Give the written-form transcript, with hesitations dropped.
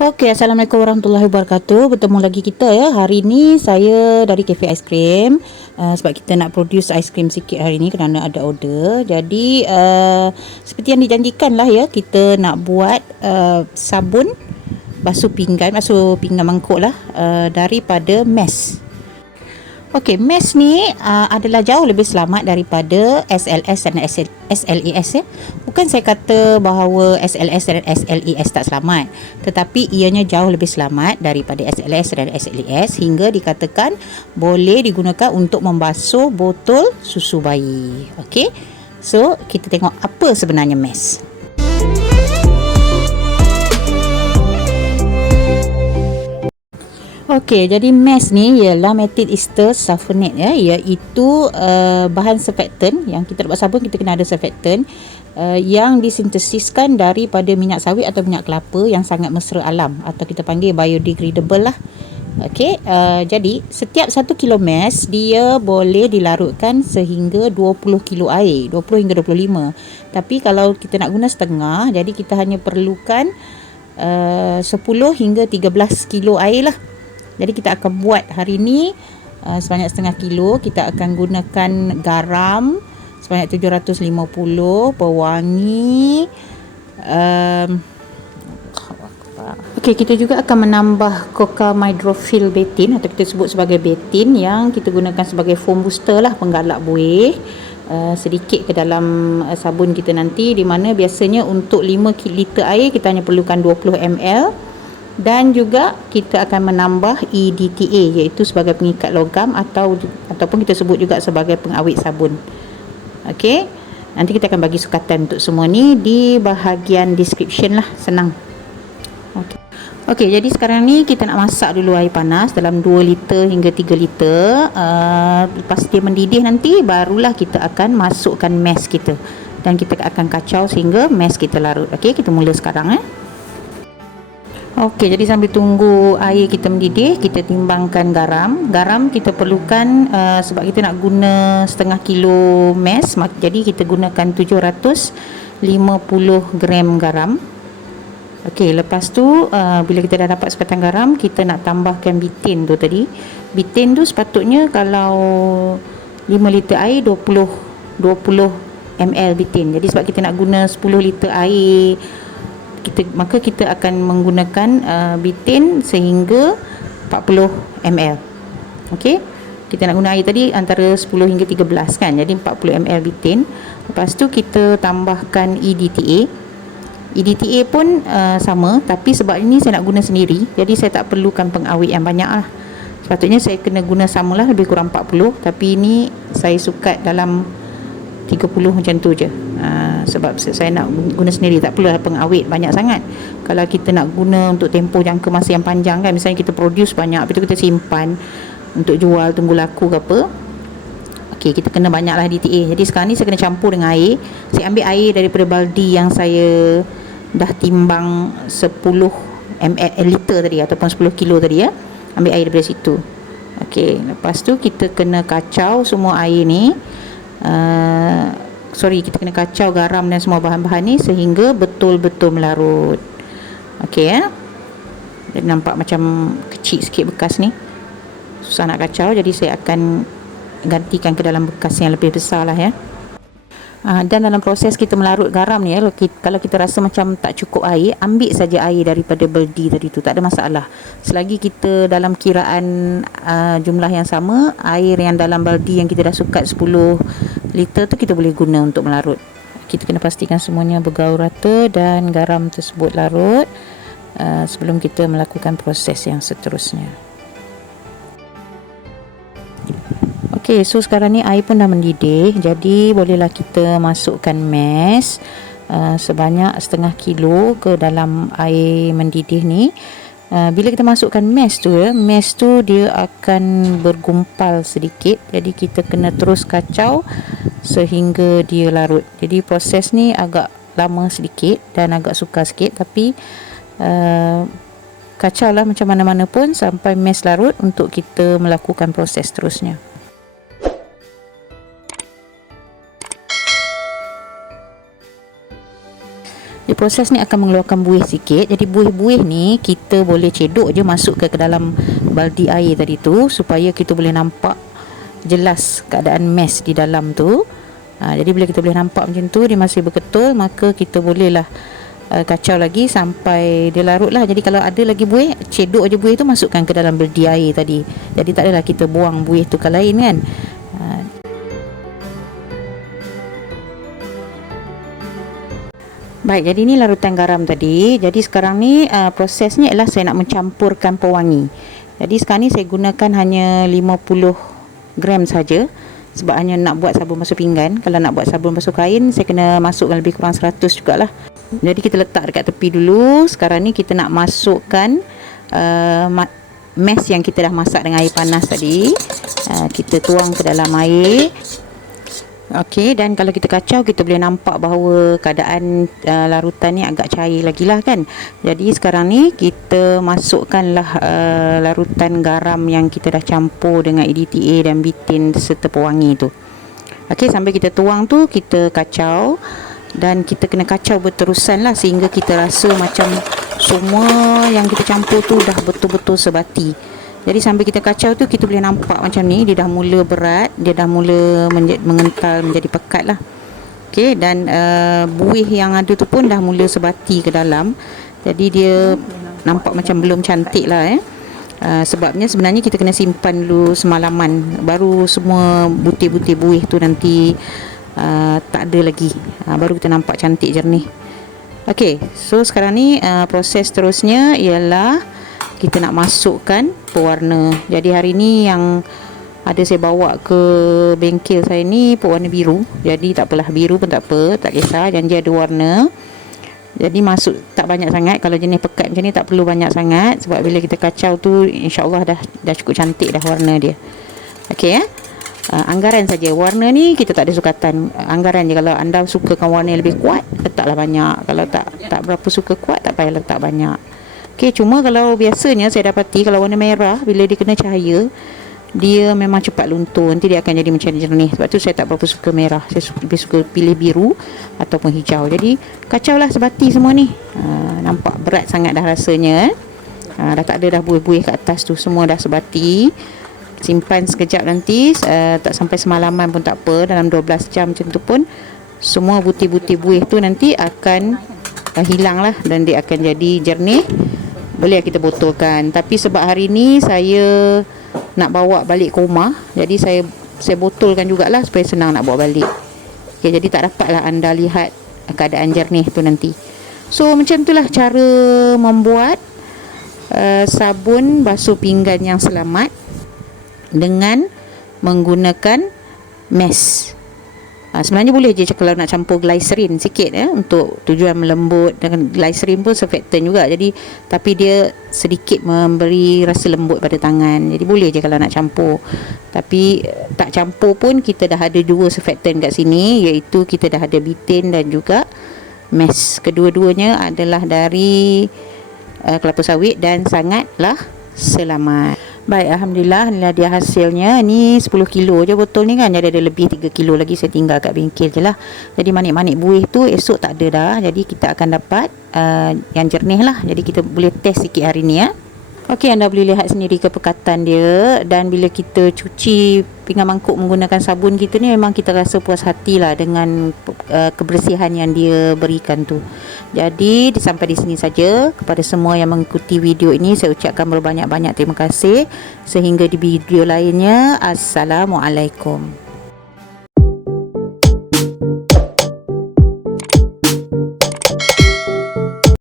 Okey, Assalamualaikum warahmatullahi wabarakatuh. Bertemu lagi kita ya. Hari ni saya dari Cafe Ais Krim. Sebab kita nak produce ais krim sikit hari ni kerana ada order. Jadi seperti yang dijanjikan lah ya, kita nak buat sabun basuh pinggan mangkuk lah, daripada mesh. Okey, mesh ni adalah jauh lebih selamat daripada SLS dan SLES ya. Bukan saya kata bahawa SLS dan SLES tak selamat, tetapi ianya jauh lebih selamat daripada SLS dan SLES hingga dikatakan boleh digunakan untuk membasuh botol susu bayi. Okey. So, kita tengok apa sebenarnya mesh. Okey, jadi mesh ni ialah methyl ester sulfonate ya, iaitu bahan surfactant yang kita buat sabun, kita kena ada surfactant yang disintesiskan daripada minyak sawit atau minyak kelapa yang sangat mesra alam atau kita panggil biodegradable lah. Okey, jadi setiap 1 kilo mesh dia boleh dilarutkan sehingga 20 kilo air, 20 hingga 25. Tapi kalau kita nak guna setengah, jadi kita hanya perlukan 10 hingga 13 kilo air lah. Jadi kita akan buat hari ni sebanyak setengah kilo. Kita akan gunakan garam sebanyak 750, pewangi. Okey, kita juga akan menambah cocamidopropyl betin atau kita sebut sebagai betin yang kita gunakan sebagai foam booster lah, penggalak buih. Sedikit ke dalam sabun kita nanti, di mana biasanya untuk 5 liter air kita hanya perlukan 20 ml. Dan juga kita akan menambah EDTA, iaitu sebagai pengikat logam ataupun kita sebut juga sebagai pengawet sabun. Okey, nanti kita akan bagi sukatan untuk semua ni di bahagian description lah, senang. Okey, jadi sekarang ni kita nak masak dulu air panas dalam 2 liter hingga 3 liter. Lepas dia mendidih nanti, barulah kita akan masukkan mesh kita dan kita akan kacau sehingga mesh kita larut. Okey, kita mula sekarang . Okey, jadi sambil tunggu air kita mendidih, kita timbangkan garam. Garam kita perlukan sebab kita nak guna setengah kilo mesh, jadi kita gunakan 750 gram garam. Okey, lepas tu bila kita dah dapat sebatang garam, kita nak tambahkan bitin tu tadi. Bitin tu sepatutnya kalau 5 liter air 20 ml bitin. Jadi sebab kita nak guna 10 liter air, maka kita akan menggunakan bitin sehingga 40 ml. Okey, kita nak guna air tadi antara 10 hingga 13 kan, jadi 40 ml bitin. Lepas tu kita tambahkan EDTA. EDTA pun sama, tapi sebab ini saya nak guna sendiri, jadi saya tak perlukan pengawet yang banyak lah. Sepatutnya saya kena guna samalah, lebih kurang 40, tapi ini saya sukat dalam 30 macam tu je. Sebab saya nak guna sendiri, tak perlu pengawet banyak sangat. Kalau kita nak guna untuk tempoh jangka masa yang panjang kan, misalnya kita produce banyak, lepas tu kita simpan untuk jual, tunggu laku ke apa, okey, kita kena banyaklah DTA. Jadi sekarang ni saya kena campur dengan air. Saya ambil air daripada baldi yang saya dah timbang 10 ml liter tadi ataupun 10 kilo tadi ya. Ambil air daripada situ. Okey, lepas tu kita kena kacau semua air ni. Kita kena kacau garam dan semua bahan-bahan ni sehingga betul-betul melarut. Okey ya. Jadi nampak macam kecil sikit bekas ni, susah nak kacau, jadi saya akan gantikan ke dalam bekas yang lebih besar lah ya. Dan dalam proses kita melarut garam ni ya, kalau kita rasa macam tak cukup air, ambil saja air daripada baldi tadi tu, tak ada masalah. Selagi kita dalam kiraan jumlah yang sama, air yang dalam baldi yang kita dah sukat 10 liter tu kita boleh guna untuk melarut. Kita kena pastikan semuanya bergaul rata dan garam tersebut larut sebelum kita melakukan proses yang seterusnya. Okey, so sekarang ni air pun dah mendidih, jadi bolehlah kita masukkan mesh sebanyak setengah kilo ke dalam air mendidih ni. Bila kita masukkan mesh tu dia akan bergumpal sedikit, jadi kita kena terus kacau sehingga dia larut. Jadi proses ni agak lama sedikit dan agak sukar sikit, tapi kacaulah macam mana-mana pun sampai mesh larut untuk kita melakukan proses seterusnya. proses ni akan mengeluarkan buih sikit. Jadi buih-buih ni kita boleh cedok je masuk ke dalam baldi air tadi tu, supaya kita boleh nampak jelas keadaan mash di dalam tu. Jadi bila kita boleh nampak macam tu dia masih berketul, maka kita bolehlah kacau lagi sampai dia larut lah. Jadi kalau ada lagi buih, cedok je buih tu, masukkan ke dalam baldi air tadi. Jadi tak adalah kita buang buih tu ke lain kan. Baik, jadi ni larutan garam tadi. Jadi sekarang ni prosesnya ialah saya nak mencampurkan pewangi. Jadi sekarang ni saya gunakan hanya 50 gram saja, sebab hanya nak buat sabun basuh pinggan. Kalau nak buat sabun basuh kain, saya kena masukkan lebih kurang 100 jugalah. Jadi kita letak dekat tepi dulu. Sekarang ni kita nak masukkan mash yang kita dah masak dengan air panas tadi. Kita tuang ke dalam air. Okey, dan kalau kita kacau, kita boleh nampak bahawa keadaan larutan ni agak cair lagi lah kan. Jadi sekarang ni kita masukkanlah larutan garam yang kita dah campur dengan EDTA dan bitin serta pewangi tu. Okey, sampai kita tuang tu, kita kacau. Dan kita kena kacau berterusan lah, sehingga kita rasa macam semua yang kita campur tu dah betul-betul sebati. Jadi sambil kita kacau tu, kita boleh nampak macam ni, dia dah mula berat, dia dah mula mengental, menjadi pekat lah. Okey, dan buih yang ada tu pun dah mula sebati ke dalam. Jadi dia nampak macam belum cantik lah sebabnya sebenarnya kita kena simpan dulu semalaman, baru semua butir-butir buih tu nanti tak ada lagi, baru kita nampak cantik jernih. Okey, so sekarang ni proses terusnya ialah kita nak masukkan pewarna. Jadi hari ni yang ada saya bawa ke bengkel saya ni pewarna biru. Jadi tak apalah, biru pun tak apa, tak kisah, janji ada warna. Jadi masuk tak banyak sangat. Kalau jenis pekat macam ni tak perlu banyak sangat, sebab bila kita kacau tu insya-Allah dah cukup cantik dah warna dia. Okey anggaran saja. Warna ni kita tak ada sukatan, anggaran je. Kalau anda sukakan warna yang lebih kuat, letaklah banyak. Kalau tak berapa suka kuat, tak payah letak banyak. Okey, cuma kalau biasanya saya dapati kalau warna merah, bila dia kena cahaya, dia memang cepat luntur, nanti dia akan jadi macam jernih. Sebab tu saya tak berapa suka merah, saya lebih suka pilih biru ataupun hijau. Jadi kacaulah sebati semua ni. Nampak berat sangat dah rasanya. Dah tak ada dah buih-buih kat atas tu, semua dah sebati. Simpan sekejap nanti, tak sampai semalaman pun tak apa, dalam 12 jam macam tu pun semua butir-butir buih tu nanti akan hilang lah, dan dia akan jadi jernih. Boleh kita botolkan. Tapi sebab hari ni saya nak bawa balik ke rumah, jadi saya botolkan jugalah supaya senang nak bawa balik. Okay, jadi tak dapatlah anda lihat keadaan jernih tu nanti. So macam itulah cara membuat sabun basuh pinggan yang selamat dengan menggunakan mash. Sebenarnya boleh je kalau nak campur glycerin sikit untuk tujuan melembut, dengan glycerin pun surfactant juga. Jadi tapi dia sedikit memberi rasa lembut pada tangan. Jadi boleh je kalau nak campur. Tapi tak campur pun kita dah ada dua surfactant kat sini, iaitu kita dah ada bitin dan juga mash. Kedua-duanya adalah dari kelapa sawit dan sangatlah selamat. Baik, Alhamdulillah, inilah dia hasilnya. Ni 10 kilo je botol ni kan. Jadi ada lebih 3 kilo lagi saya tinggal kat bengkel je lah. Jadi manik-manik buih tu esok tak ada dah. Jadi kita akan dapat yang jernih lah. Jadi kita boleh test sikit hari ni Okey, anda boleh lihat sendiri kepekatan dia. Dan bila kita cuci pinggan mangkuk menggunakan sabun kita ni, memang kita rasa puas hatilah dengan kebersihan yang dia berikan tu. Jadi sampai di sini saja. Kepada semua yang mengikuti video ini, saya ucapkan berbanyak-banyak terima kasih. Sehingga di video lainnya, Assalamualaikum.